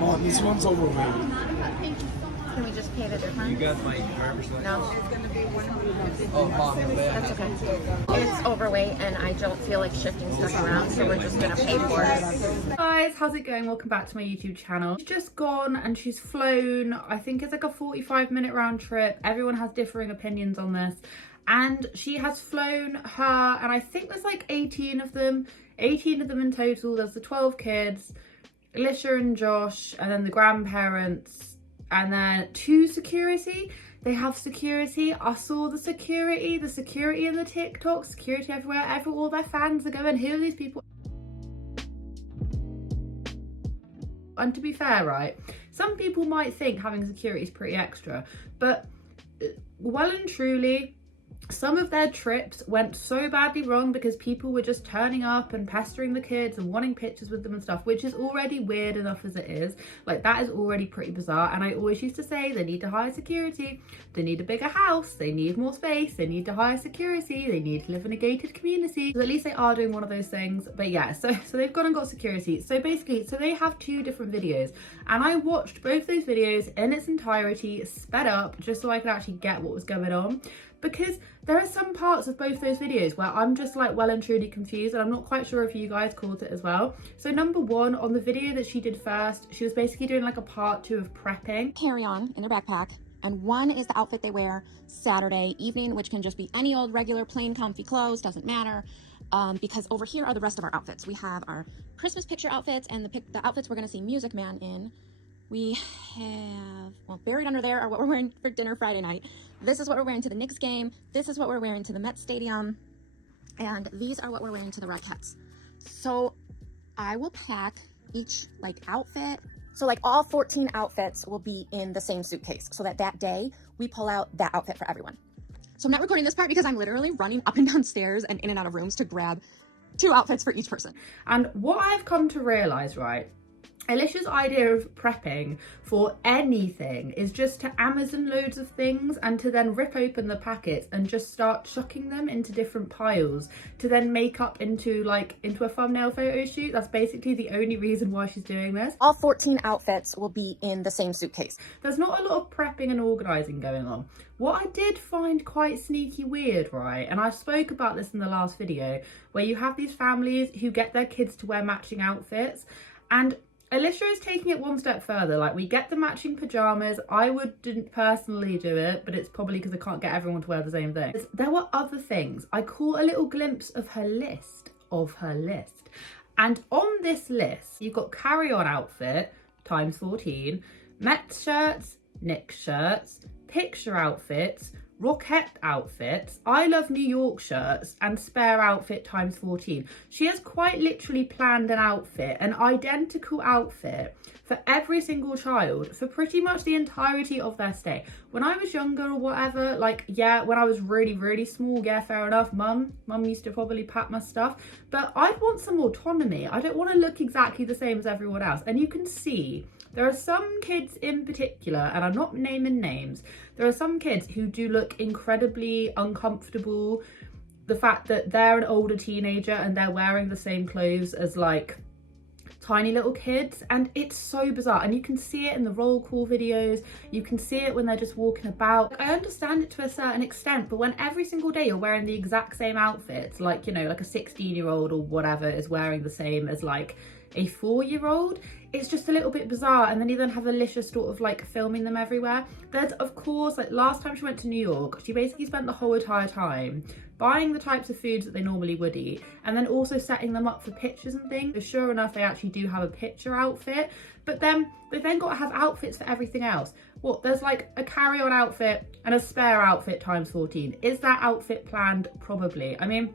Oh, this one's overweight. Can we just pay the difference? You got my driver's license? No. Oh, Mom, That's okay. It's overweight and I don't feel like shifting stuff around, so we're just gonna pay for it. Guys, how's it going? Welcome back to my YouTube channel. She's just gone and she's flown. I think it's like a 45-minute round trip. Everyone has differing opinions on this. And she has flown her, and I think there's like 18 of them in total. There's the 12 kids, Alicia and Josh, and then the grandparents, and then 2 security. They have security. I saw the security in the TikTok, security everywhere. All their fans are going, who are these people? And to be fair, right, some people might think having security is pretty extra, but well and truly, some of their trips went so badly wrong because people were just turning up and pestering the kids and wanting pictures with them and stuff, which is already weird enough as it is. Like, that is already pretty bizarre. And I always used to say they need to hire security, they need a bigger house, they need more space, they need to hire security, they need to live in a gated community. So at least they are doing one of those things. But yeah, so they've gone and got security. So basically, so they have 2 different videos, and I watched both those videos in its entirety, sped up, just so I could actually get what was going on. Because there are some parts of both those videos where I'm just like well and truly confused, and I'm not quite sure if you guys caught it as well. So number 1, on the video that she did first, she was basically doing like a part 2 of prepping. Carry-on in their backpack, and one is the outfit they wear Saturday evening, which can just be any old regular plain comfy clothes, doesn't matter. Because over here are the rest of our outfits. We have our Christmas picture outfits and the outfits we're going to see Music Man in. We have, well, buried under there are what we're wearing for dinner Friday night. This is what we're wearing to the Knicks game. This is what we're wearing to the Mets Stadium. And these are what we're wearing to the Rockettes. So I will pack each like outfit. So like all 14 outfits will be in the same suitcase so that day we pull out that outfit for everyone. So I'm not recording this part because I'm literally running up and down stairs and in and out of rooms to grab 2 outfits for each person. And what I've come to realize, right, Alicia's idea of prepping for anything is just to Amazon loads of things and to then rip open the packets and just start chucking them into different piles to then make up into a thumbnail photo shoot. That's basically the only reason why she's doing this. All 14 outfits will be in the same suitcase. There's not a lot of prepping and organising going on. What I did find quite sneaky weird, right, and I spoke about this in the last video, where you have these families who get their kids to wear matching outfits, and Alicia is taking it one step further. Like, we get the matching pajamas. I didn't personally do it, but it's probably because I can't get everyone to wear the same thing. There were other things. I caught a little glimpse of her list. And on this list, you've got carry-on outfit times 14, Mets shirts, Knicks shirts, picture outfits, Rockette outfits, I Love New York shirts, and spare outfit times 14. She has quite literally planned an outfit, an identical outfit for every single child for pretty much the entirety of their stay. When I was younger or whatever, like, yeah, when I was really, really small, yeah, fair enough, mum used to probably pack my stuff, but I want some autonomy. I don't want to look exactly the same as everyone else. And you can see there are some kids in particular, and I'm not naming names, there are some kids who do look incredibly uncomfortable. The fact that they're an older teenager and they're wearing the same clothes as like tiny little kids, and it's so bizarre. And you can see it in the roll call videos, you can see it when they're just walking about. I understand it to a certain extent, but when every single day you're wearing the exact same outfits, like, you know, like a 16-year-old or whatever is wearing the same as like a 4-year-old, it's just a little bit bizarre. And then you then have Alicia sort of like filming them everywhere. There's, of course, like last time she went to New York, she basically spent the whole entire time buying the types of foods that they normally would eat, and then also setting them up for pictures and things. So sure enough, they actually do have a picture outfit, but then they've then got to have outfits for everything else. What, there's like a carry-on outfit and a spare outfit times 14. Is that outfit planned? Probably. I mean,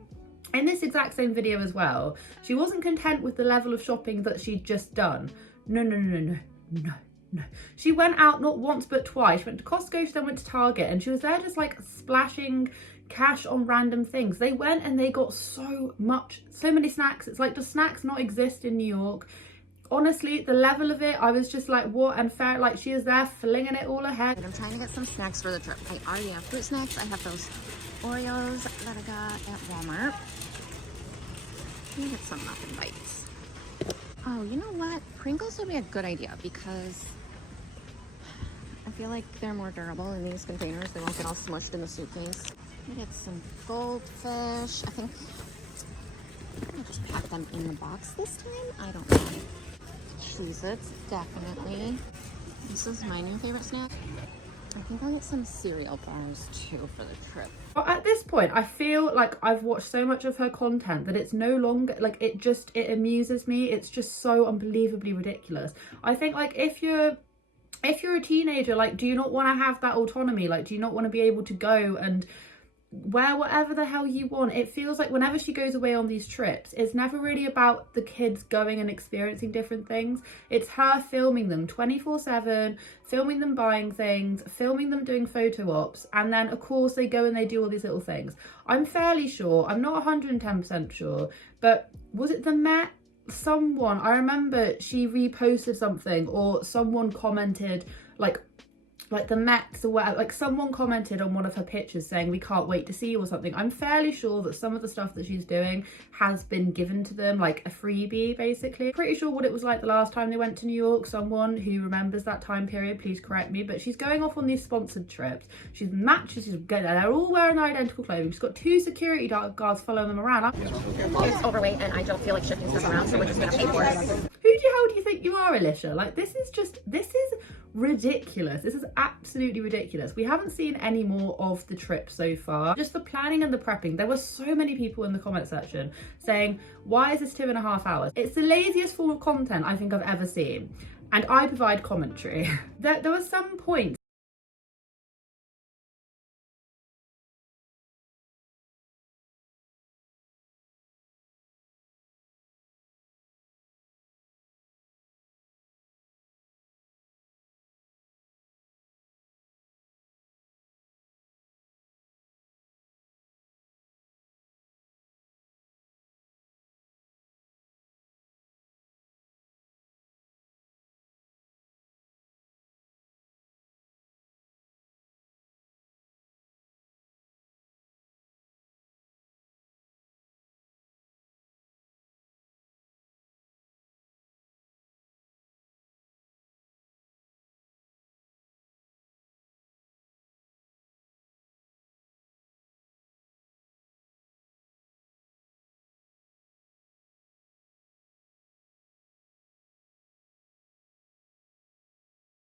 in this exact same video as well, she wasn't content with the level of shopping that she'd just done. No. She went out not once but twice. She went to Costco, she then went to Target, and she was there just like splashing cash on random things. They went and they got so many snacks. It's like, do snacks not exist in New York? Honestly, the level of it, I was just like, what? And fair, like, she is there flinging it all ahead. I'm trying to get some snacks for the trip. I already have fruit snacks. I have those Oreos that I got at Walmart. Let me get some muffin bites. Oh, you know what? Pringles would be a good idea because I feel like they're more durable in these containers. They won't get all smushed in the suitcase. We get some goldfish. I think I'll just pack them in the box this time. I don't know. Cheez-Its, definitely. This is my new favorite snack. I think I'll get some cereal bars too for the trip. Well, at this point, I feel like I've watched so much of her content that it's no longer, like, it amuses me. It's just so unbelievably ridiculous. I think, like, if you're a teenager, like, do you not want to have that autonomy? Like, do you not want to be able to go and wear whatever the hell you want? It feels like whenever she goes away on these trips, it's never really about the kids going and experiencing different things. It's her filming them 24/7, filming them buying things, filming them doing photo ops, and then of course they go and they do all these little things. I'm fairly sure, I'm not 110% sure, but was it the Met? Someone, I remember she reposted something, or someone commented like the Mets or whatever, like someone commented on one of her pictures saying we can't wait to see you or something. I'm fairly sure that some of the stuff that she's doing has been given to them, like a freebie basically. Pretty sure what it was like the last time they went to New York. Someone who remembers that time period, please correct me, but she's going off on these sponsored trips. She's matches, they're all wearing identical clothing. She's got 2 security guards following them around. It's overweight and I don't feel like shifting stuff around, so we're just gonna pay for it. Who the hell do you think you are, Alicia? Like, this is ridiculous. This is absolutely ridiculous. We haven't seen any more of the trip so far. Just the planning and the prepping. There were so many people in the comment section saying, why is this 2.5 hours? It's the laziest form of content I think I've ever seen. And I provide commentary. There were some points.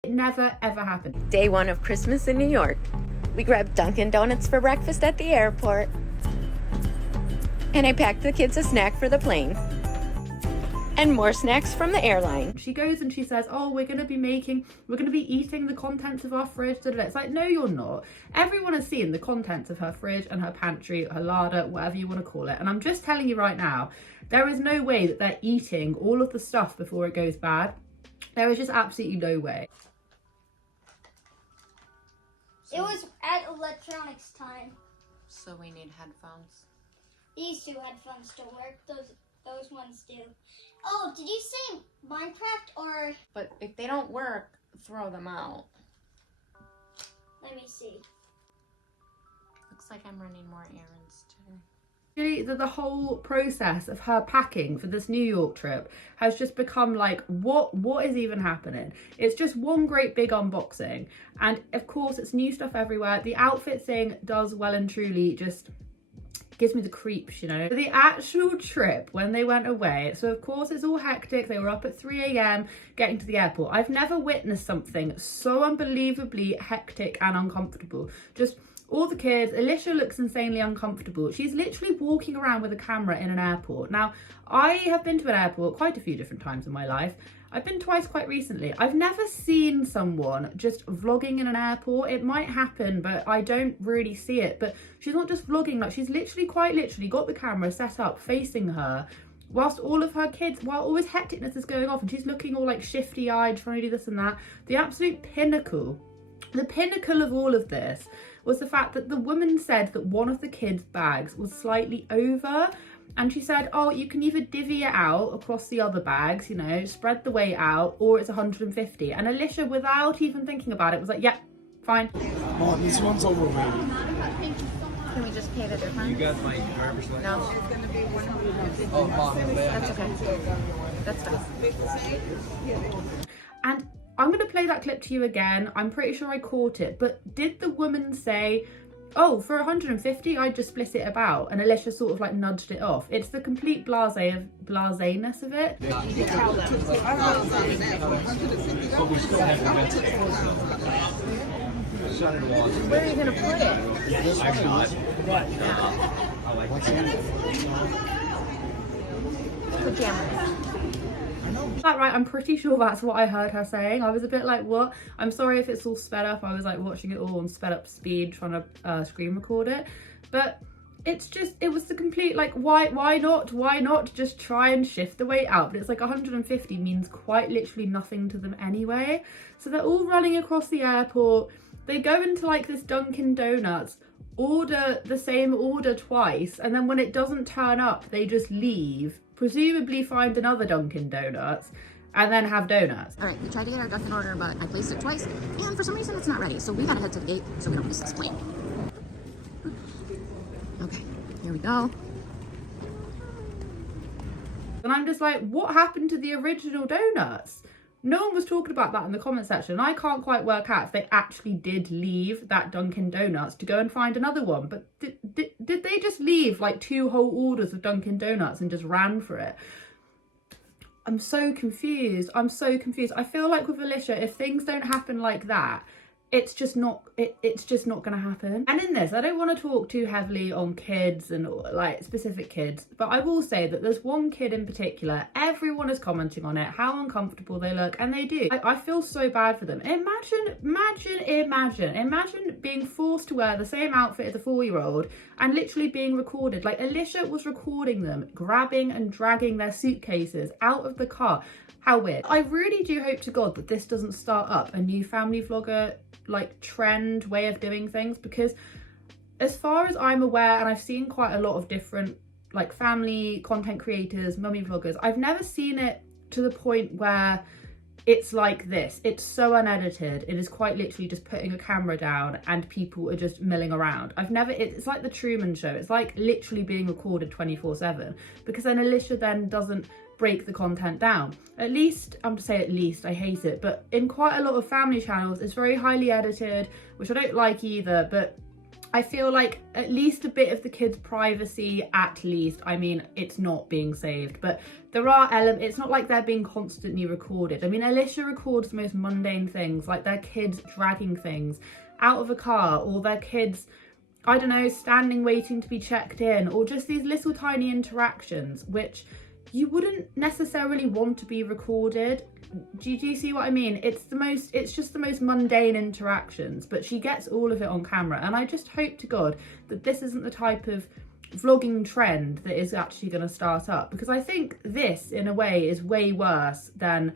It never ever happened. Day 1 of Christmas in New York. We grabbed Dunkin' Donuts for breakfast at the airport. And I packed the kids a snack for the plane. And more snacks from the airline. She goes and she says, oh, we're going to be eating the contents of our fridge. It's like, no, you're not. Everyone has seen the contents of her fridge and her pantry, her larder, whatever you want to call it. And I'm just telling you right now, there is no way that they're eating all of the stuff before it goes bad. There is just absolutely no way. It was at electronics time. So we need headphones. These 2 headphones still work. Those ones do. Oh, did you say Minecraft or? But if they don't work, throw them out. Let me see. Looks like I'm running more errands too. Really, the whole process of her packing for this New York trip has just become like, what is even happening? It's just one great big unboxing. And of course, it's new stuff everywhere. The outfit thing does well and truly just gives me the creeps, you know. The actual trip when they went away, so of course it's all hectic. They were up at 3 a.m. getting to the airport. I've never witnessed something so unbelievably hectic and uncomfortable. Just all the kids. Alicia looks insanely uncomfortable. She's literally walking around with a camera in an airport. Now, I have been to an airport quite a few different times in my life. I've been twice quite recently. I've never seen someone just vlogging in an airport. It might happen, but I don't really see it. But she's not just vlogging, like she's quite literally got the camera set up facing her whilst all of her kids, while all this hecticness is going off, and she's looking all like shifty-eyed, trying to do this and that. The absolute pinnacle, the pinnacle of all of this was the fact that the woman said that one of the kids' bags was slightly over. And she said, oh, you can either divvy it out across the other bags, you know, spread the weight out, or it's 150. And Alicia, without even thinking about it, was like, yeah, fine. Oh, this one's overweight. Can we just pay the difference? You got my driver's license? No. Oh, Mom, That's okay. That's fine. And I'm going to play that clip to you again. I'm pretty sure I caught it, but did the woman say, oh, for 150, I'd just split it about? And Alicia sort of like nudged it off. It's the complete blaseness of it. Where are you going to put it? Pajamas. Is that right? I'm pretty sure that's what I heard her saying. I was a bit like, what? I'm sorry if it's all sped up. I was like watching it all on sped up speed, trying to screen record it. But it's just, it was the complete like, why not just try and shift the weight out? But it's like 150 means quite literally nothing to them anyway. So they're all running across the airport. They go into like this Dunkin Donuts, order the same order twice, and then when it doesn't turn up, they just leave, presumably find another Dunkin Donuts, and then have donuts. All right, we tried to get our Dunkin order, but I placed it twice, and for some reason it's not ready. So we gotta head to the gate so we don't miss this plane. Okay, here we go. And I'm just like, what happened to the original donuts? No one was talking about that in the comment section. I can't quite work out if they actually did leave that Dunkin Donuts to go and find another one. But did they just leave like 2 whole orders of Dunkin Donuts and just ran for it? I'm so confused. I'm so confused. I feel like with Alicia, if things don't happen like that, it's just not gonna happen. And in this, I don't want to talk too heavily on kids and like specific kids, but I will say that there's one kid in particular, everyone is commenting on it, how uncomfortable they look, and they do. I feel so bad for them. Imagine being forced to wear the same outfit as a 4-year-old and literally being recorded. Like Alicia was recording them grabbing and dragging their suitcases out of the car. How weird. I really do hope to God that this doesn't start up a new family vlogger like trend way of doing things, because as far as I'm aware, and I've seen quite a lot of different like family content creators, mummy vloggers, I've never seen it to the point where it's like this. It's so unedited. It is quite literally just putting a camera down and people are just milling around. It's like the Truman Show. It's like literally being recorded 24/7, because then Alicia then doesn't break the content down. At least, I'm to say at least, I hate it, but in quite a lot of family channels, it's very highly edited, which I don't like either, but I feel like at least a bit of the kids' privacy, at least, I mean, it's not being saved, but there are elements, it's not like they're being constantly recorded. I mean, Alicia records the most mundane things, like their kids dragging things out of a car, or their kids, I don't know, standing waiting to be checked in, or just these little tiny interactions, which you wouldn't necessarily want to be recorded. Do you see what I mean? It's just the most mundane interactions, but she gets all of it on camera. And I just hope to God that this isn't the type of vlogging trend that is actually going to start up, because I think this in a way is way worse than,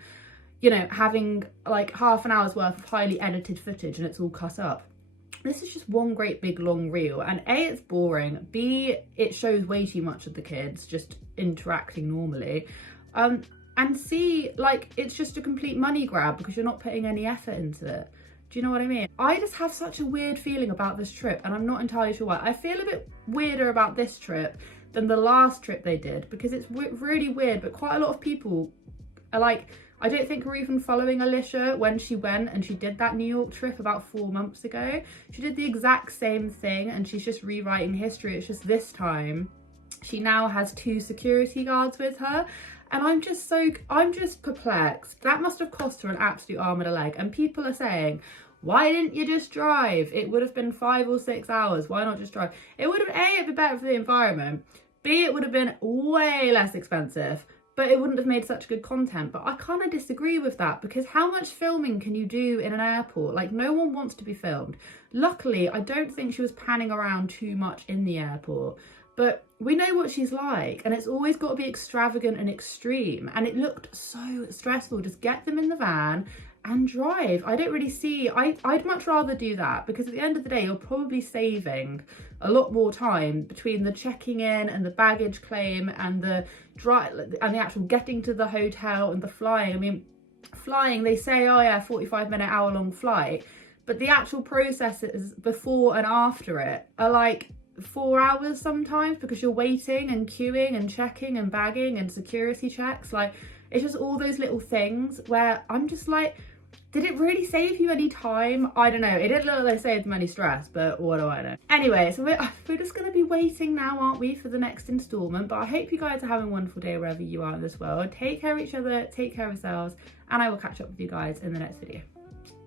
you know, having like half an hour's worth of highly edited footage and it's all cut up. This is just one great big long reel, and A, it's boring, B, it shows way too much of the kids just interacting normally, and C, like, it's just a complete money grab because you're not putting any effort into it. Do you know what I mean? I just have such a weird feeling about this trip, and I'm not entirely sure why. I feel a bit weirder about this trip than the last trip they did, because it's really weird, but quite a lot of people are like, I don't think we're even following Alicia when she went and she did that New York trip about 4 months ago. She did the exact same thing and she's just rewriting history. It's just this time she now has 2 security guards with her. And I'm just perplexed. That must have cost her an absolute arm and a leg. And people are saying, why didn't you just drive? It would have been 5 or 6 hours. Why not just drive? It would have, A, it'd be better for the environment. B, it would have been way less expensive. But it wouldn't have made such good content. But I kind of disagree with that, because how much filming can you do in an airport? Like, no one wants to be filmed. Luckily, I don't think she was panning around too much in the airport. But we know what she's like, and it's always got to be extravagant and extreme. And it looked so stressful. Just get them in the van and drive. I don't really see, I'd much rather do that, because at the end of the day, you're probably saving a lot more time between the checking in and the baggage claim and the actual getting to the hotel and the flying. I mean, flying, they say, oh yeah, 45-minute, hour-long flight, but the actual processes before and after it are like 4 hours sometimes, because you're waiting and queuing and checking and bagging and security checks. Like, It's just all those little things where I'm just like, did it really save you any time? I don't know. It didn't look like they saved them any stress, but what do I know? Anyway, so we're just going to be waiting now, aren't we, for the next instalment. But I hope you guys are having a wonderful day wherever you are in this world. Take care of each other, take care of yourselves, and I will catch up with you guys in the next video.